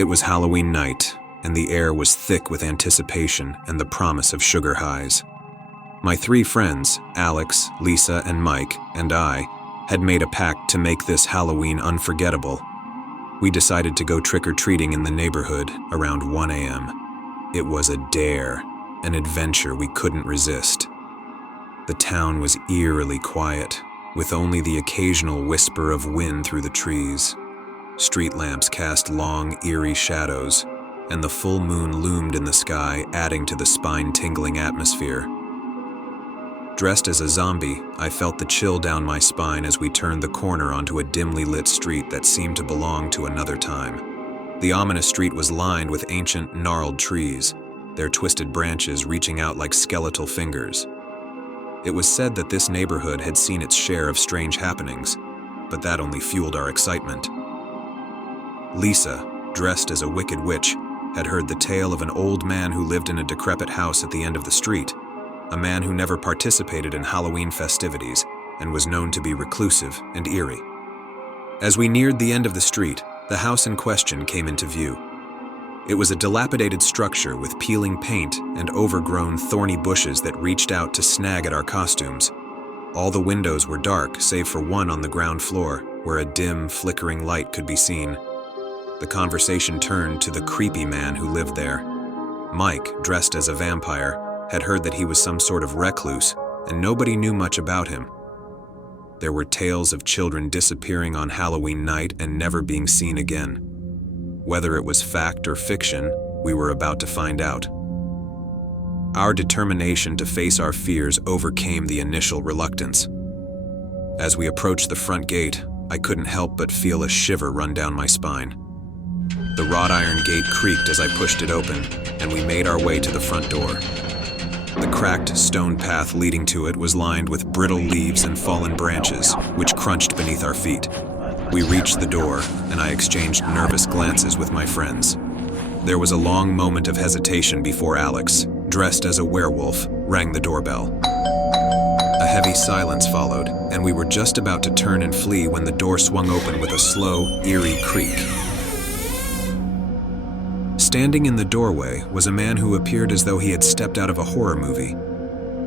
It was Halloween night, and the air was thick with anticipation and the promise of sugar highs. My 3 friends, Alex, Lisa, and Mike, and I, had made a pact to make this Halloween unforgettable. We decided to go trick-or-treating in the neighborhood around 1 a.m. It was a dare, an adventure we couldn't resist. The town was eerily quiet, with only the occasional whisper of wind through the trees. Street lamps cast long, eerie shadows, and the full moon loomed in the sky, adding to the spine-tingling atmosphere. Dressed as a zombie, I felt the chill down my spine as we turned the corner onto a dimly lit street that seemed to belong to another time. The ominous street was lined with ancient, gnarled trees, their twisted branches reaching out like skeletal fingers. It was said that this neighborhood had seen its share of strange happenings, but that only fueled our excitement. Lisa, dressed as a wicked witch, had heard the tale of an old man who lived in a decrepit house at the end of the street, a man who never participated in Halloween festivities and was known to be reclusive and eerie. As we neared the end of the street, the house in question came into view. It was a dilapidated structure with peeling paint and overgrown thorny bushes that reached out to snag at our costumes. All the windows were dark, save for one on the ground floor, where a dim, flickering light could be seen. The conversation turned to the creepy man who lived there. Mike, dressed as a vampire, had heard that he was some sort of recluse, and nobody knew much about him. There were tales of children disappearing on Halloween night and never being seen again. Whether it was fact or fiction, we were about to find out. Our determination to face our fears overcame the initial reluctance. As we approached the front gate, I couldn't help but feel a shiver run down my spine. The wrought iron gate creaked as I pushed it open, and we made our way to the front door. The cracked stone path leading to it was lined with brittle leaves and fallen branches, which crunched beneath our feet. We reached the door, and I exchanged nervous glances with my friends. There was a long moment of hesitation before Alex, dressed as a werewolf, rang the doorbell. A heavy silence followed, and we were just about to turn and flee when the door swung open with a slow, eerie creak. Standing in the doorway was a man who appeared as though he had stepped out of a horror movie.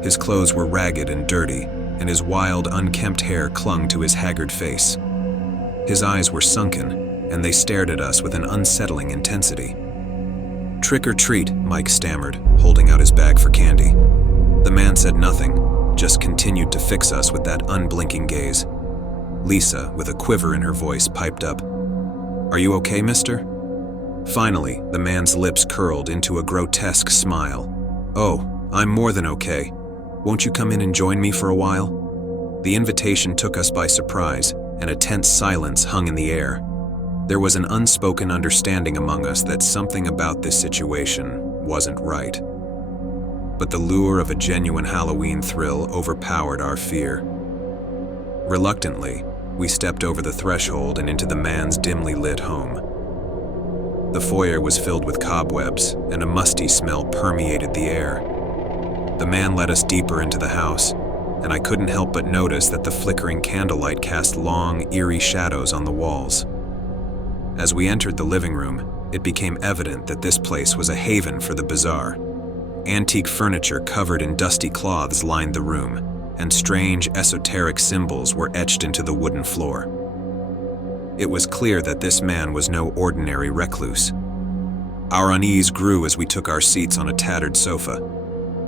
His clothes were ragged and dirty, and his wild, unkempt hair clung to his haggard face. His eyes were sunken, and they stared at us with an unsettling intensity. "Trick or treat," Mike stammered, holding out his bag for candy. The man said nothing, just continued to fix us with that unblinking gaze. Lisa, with a quiver in her voice, piped up, "Are you okay, mister?" Finally, the man's lips curled into a grotesque smile. "Oh, I'm more than okay. Won't you come in and join me for a while?" The invitation took us by surprise, and a tense silence hung in the air. There was an unspoken understanding among us that something about this situation wasn't right. But the lure of a genuine Halloween thrill overpowered our fear. Reluctantly, we stepped over the threshold and into the man's dimly lit home. The foyer was filled with cobwebs, and a musty smell permeated the air. The man led us deeper into the house, and I couldn't help but notice that the flickering candlelight cast long, eerie shadows on the walls. As we entered the living room, it became evident that this place was a haven for the bizarre. Antique furniture covered in dusty cloths lined the room, and strange, esoteric symbols were etched into the wooden floor. It was clear that this man was no ordinary recluse. Our unease grew as we took our seats on a tattered sofa.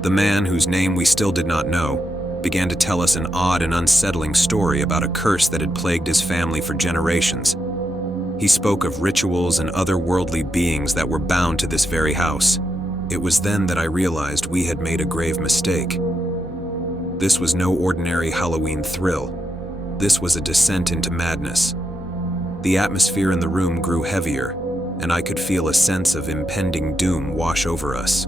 The man, whose name we still did not know, began to tell us an odd and unsettling story about a curse that had plagued his family for generations. He spoke of rituals and otherworldly beings that were bound to this very house. It was then that I realized we had made a grave mistake. This was no ordinary Halloween thrill. This was a descent into madness. The atmosphere in the room grew heavier, and I could feel a sense of impending doom wash over us.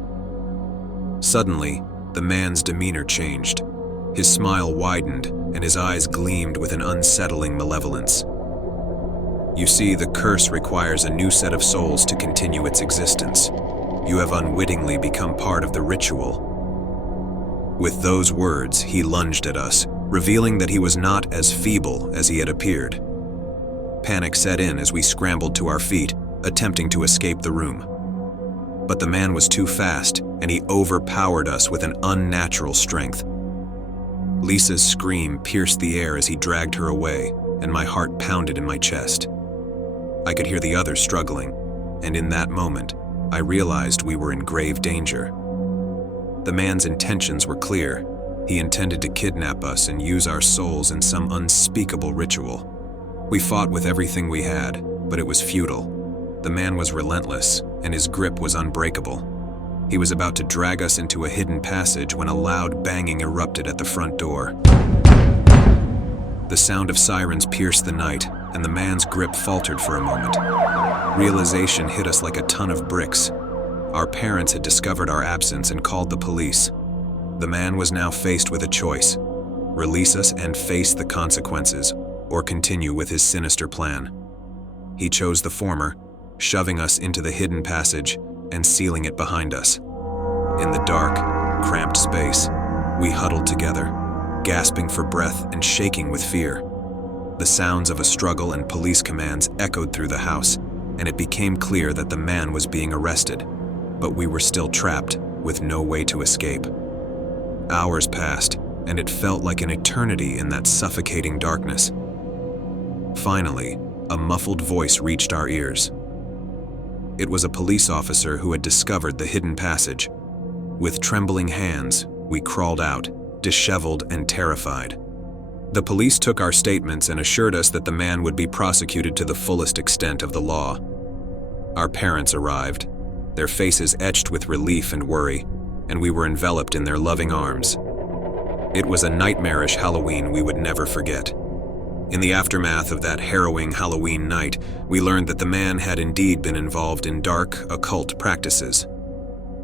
Suddenly, the man's demeanor changed. His smile widened, and his eyes gleamed with an unsettling malevolence. "You see, the curse requires a new set of souls to continue its existence. You have unwittingly become part of the ritual." With those words, he lunged at us, revealing that he was not as feeble as he had appeared. Panic set in as we scrambled to our feet, attempting to escape the room. But the man was too fast, and he overpowered us with an unnatural strength. Lisa's scream pierced the air as he dragged her away, and my heart pounded in my chest. I could hear the others struggling, and in that moment, I realized we were in grave danger. The man's intentions were clear. He intended to kidnap us and use our souls in some unspeakable ritual. We fought with everything we had, but it was futile. The man was relentless, and his grip was unbreakable. He was about to drag us into a hidden passage when a loud banging erupted at the front door. The sound of sirens pierced the night, and the man's grip faltered for a moment. Realization hit us like a ton of bricks. Our parents had discovered our absence and called the police. The man was now faced with a choice: release us and face the consequences, or continue with his sinister plan. He chose the former, shoving us into the hidden passage and sealing it behind us. In the dark, cramped space, we huddled together, gasping for breath and shaking with fear. The sounds of a struggle and police commands echoed through the house, and it became clear that the man was being arrested, but we were still trapped with no way to escape. Hours passed, and it felt like an eternity in that suffocating darkness. Finally, a muffled voice reached our ears. It was a police officer who had discovered the hidden passage. With trembling hands, we crawled out, disheveled and terrified. The police took our statements and assured us that the man would be prosecuted to the fullest extent of the law. Our parents arrived, their faces etched with relief and worry, and we were enveloped in their loving arms. It was a nightmarish Halloween we would never forget. In the aftermath of that harrowing Halloween night, we learned that the man had indeed been involved in dark, occult practices.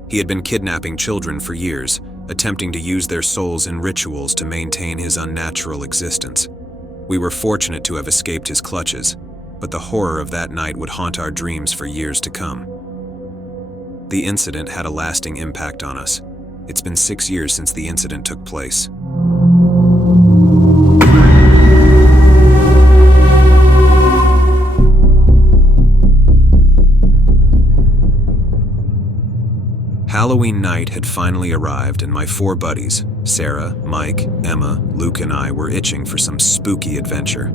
He had been kidnapping children for years, attempting to use their souls in rituals to maintain his unnatural existence. We were fortunate to have escaped his clutches, but the horror of that night would haunt our dreams for years to come. The incident had a lasting impact on us. It's been 6 years since the incident took place. Halloween night had finally arrived, and my 4 buddies, Sarah, Mike, Emma, Luke, and I were itching for some spooky adventure.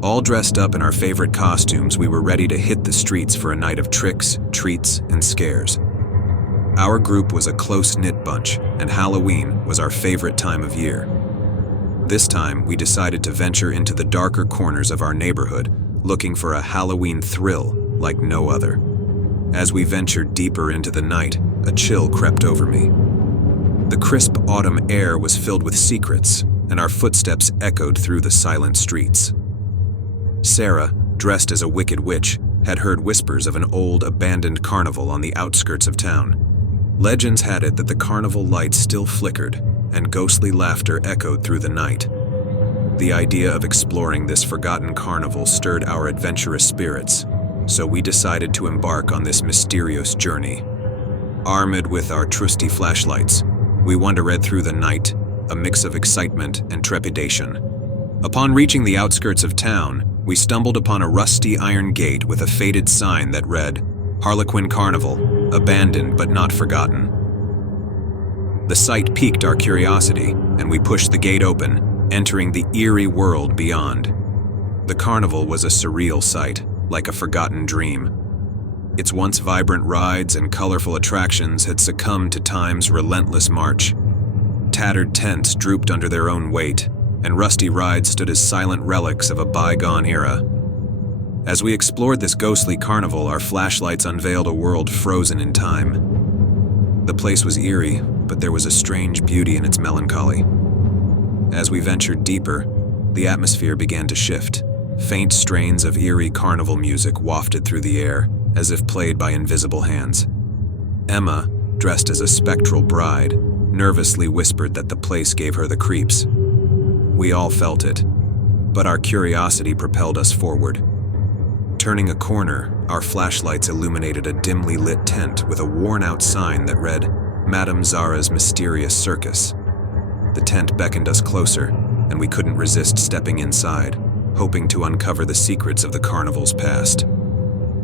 All dressed up in our favorite costumes, we were ready to hit the streets for a night of tricks, treats, and scares. Our group was a close-knit bunch, and Halloween was our favorite time of year. This time, we decided to venture into the darker corners of our neighborhood, looking for a Halloween thrill like no other. As we ventured deeper into the night, a chill crept over me. The crisp autumn air was filled with secrets, and our footsteps echoed through the silent streets. Sarah, dressed as a wicked witch, had heard whispers of an old, abandoned carnival on the outskirts of town. Legends had it that the carnival lights still flickered, and ghostly laughter echoed through the night. The idea of exploring this forgotten carnival stirred our adventurous spirits, so we decided to embark on this mysterious journey. Armed with our trusty flashlights, we wandered through the night, a mix of excitement and trepidation. Upon reaching the outskirts of town, we stumbled upon a rusty iron gate with a faded sign that read, "Harlequin Carnival, abandoned but not forgotten." The sight piqued our curiosity, and we pushed the gate open, entering the eerie world beyond. The carnival was a surreal sight, like a forgotten dream. Its once vibrant rides and colorful attractions had succumbed to time's relentless march. Tattered tents drooped under their own weight, and rusty rides stood as silent relics of a bygone era. As we explored this ghostly carnival, our flashlights unveiled a world frozen in time. The place was eerie, but there was a strange beauty in its melancholy. As we ventured deeper, the atmosphere began to shift. Faint strains of eerie carnival music wafted through the air, as if played by invisible hands. Emma, dressed as a spectral bride, nervously whispered that the place gave her the creeps. We all felt it, but our curiosity propelled us forward. Turning a corner, our flashlights illuminated a dimly lit tent with a worn-out sign that read, "Madame Zara's Mysterious Circus." The tent beckoned us closer, and we couldn't resist stepping inside, hoping to uncover the secrets of the carnival's past.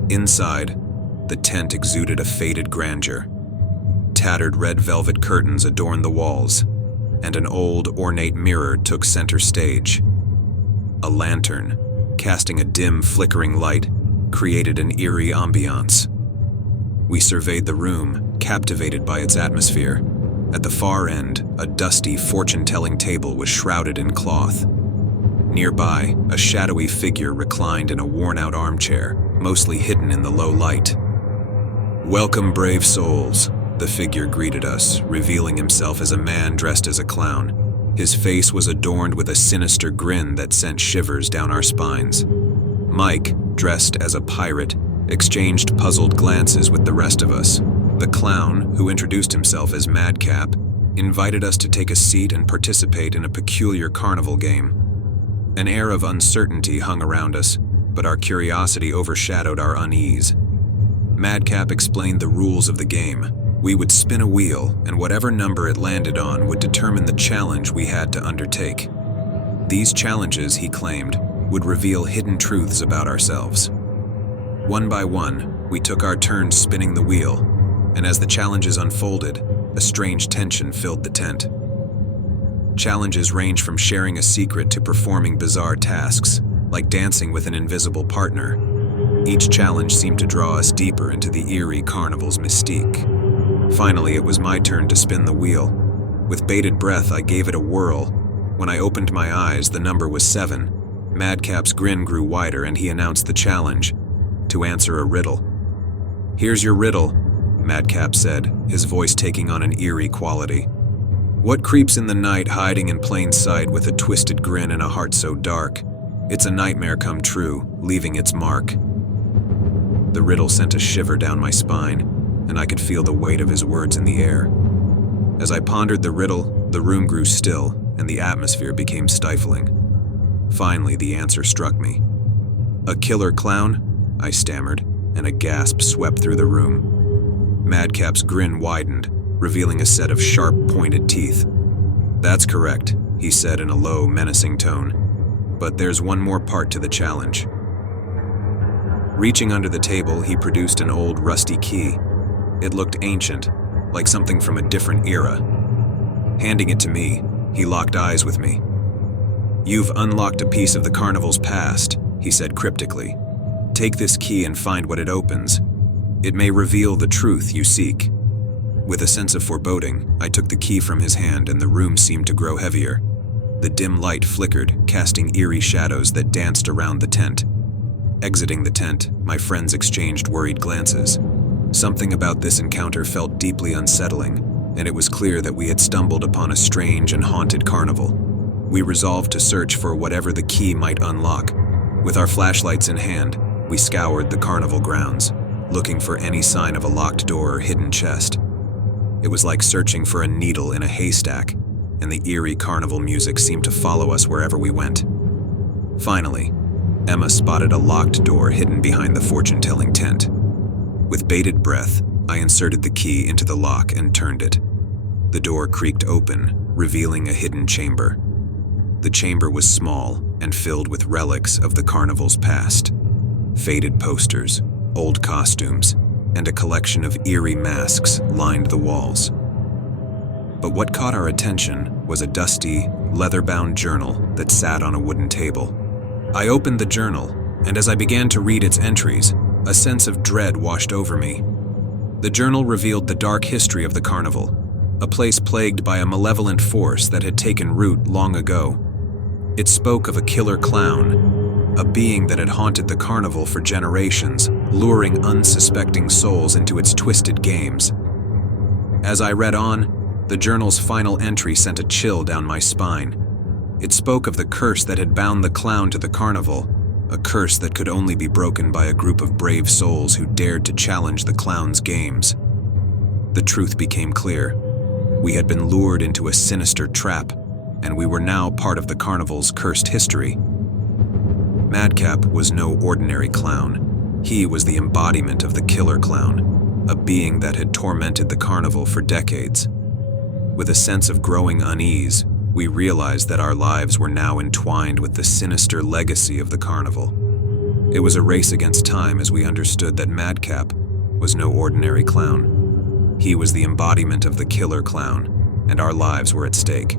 Inside, the tent exuded a faded grandeur. Tattered red velvet curtains adorned the walls, and an old, ornate mirror took center stage. A lantern, casting a dim, flickering light, created an eerie ambiance. We surveyed the room, captivated by its atmosphere. At the far end, a dusty, fortune-telling table was shrouded in cloth. Nearby, a shadowy figure reclined in a worn-out armchair, mostly hidden in the low light. "Welcome, brave souls," the figure greeted us, revealing himself as a man dressed as a clown. His face was adorned with a sinister grin that sent shivers down our spines. Mike, dressed as a pirate, exchanged puzzled glances with the rest of us. The clown, who introduced himself as Madcap, invited us to take a seat and participate in a peculiar carnival game. An air of uncertainty hung around us, but our curiosity overshadowed our unease. Madcap explained the rules of the game. We would spin a wheel, and whatever number it landed on would determine the challenge we had to undertake. These challenges, he claimed, would reveal hidden truths about ourselves. One by one, we took our turns spinning the wheel, and as the challenges unfolded, a strange tension filled the tent. Challenges range from sharing a secret to performing bizarre tasks, like dancing with an invisible partner. Each challenge seemed to draw us deeper into the eerie carnival's mystique. Finally, it was my turn to spin the wheel. With bated breath, I gave it a whirl. When I opened my eyes, the number was 7. Madcap's grin grew wider and he announced the challenge: to answer a riddle. "Here's your riddle," Madcap said, his voice taking on an eerie quality. "What creeps in the night, hiding in plain sight with a twisted grin and a heart so dark? It's a nightmare come true, leaving its mark." The riddle sent a shiver down my spine, and I could feel the weight of his words in the air. As I pondered the riddle, the room grew still, and the atmosphere became stifling. Finally, the answer struck me. "A killer clown?" I stammered, and a gasp swept through the room. Madcap's grin widened, revealing a set of sharp, pointed teeth. "That's correct," he said in a low, menacing tone. "But there's one more part to the challenge." Reaching under the table, he produced an old, rusty key. It looked ancient, like something from a different era. Handing it to me, he locked eyes with me. "You've unlocked a piece of the carnival's past," he said cryptically. "Take this key and find what it opens. It may reveal the truth you seek." With a sense of foreboding, I took the key from his hand and the room seemed to grow heavier. The dim light flickered, casting eerie shadows that danced around the tent. Exiting the tent, my friends exchanged worried glances. Something about this encounter felt deeply unsettling, and it was clear that we had stumbled upon a strange and haunted carnival. We resolved to search for whatever the key might unlock. With our flashlights in hand, we scoured the carnival grounds, looking for any sign of a locked door or hidden chest. It was like searching for a needle in a haystack, and the eerie carnival music seemed to follow us wherever we went. Finally, Emma spotted a locked door hidden behind the fortune-telling tent. With bated breath, I inserted the key into the lock and turned it. The door creaked open, revealing a hidden chamber. The chamber was small and filled with relics of the carnival's past. Faded posters, old costumes, and a collection of eerie masks lined the walls. But what caught our attention was a dusty, leather-bound journal that sat on a wooden table. I opened the journal, and as I began to read its entries, a sense of dread washed over me. The journal revealed the dark history of the carnival, a place plagued by a malevolent force that had taken root long ago. It spoke of a killer clown, a being that had haunted the carnival for generations, luring unsuspecting souls into its twisted games. As I read on, the journal's final entry sent a chill down my spine. It spoke of the curse that had bound the clown to the carnival, a curse that could only be broken by a group of brave souls who dared to challenge the clown's games. The truth became clear. We had been lured into a sinister trap, and we were now part of the carnival's cursed history. Madcap was no ordinary clown. He was the embodiment of the killer clown, a being that had tormented the carnival for decades. With a sense of growing unease, we realized that our lives were now entwined with the sinister legacy of the carnival. It was a race against time as we understood that Madcap was no ordinary clown. He was the embodiment of the killer clown, and our lives were at stake.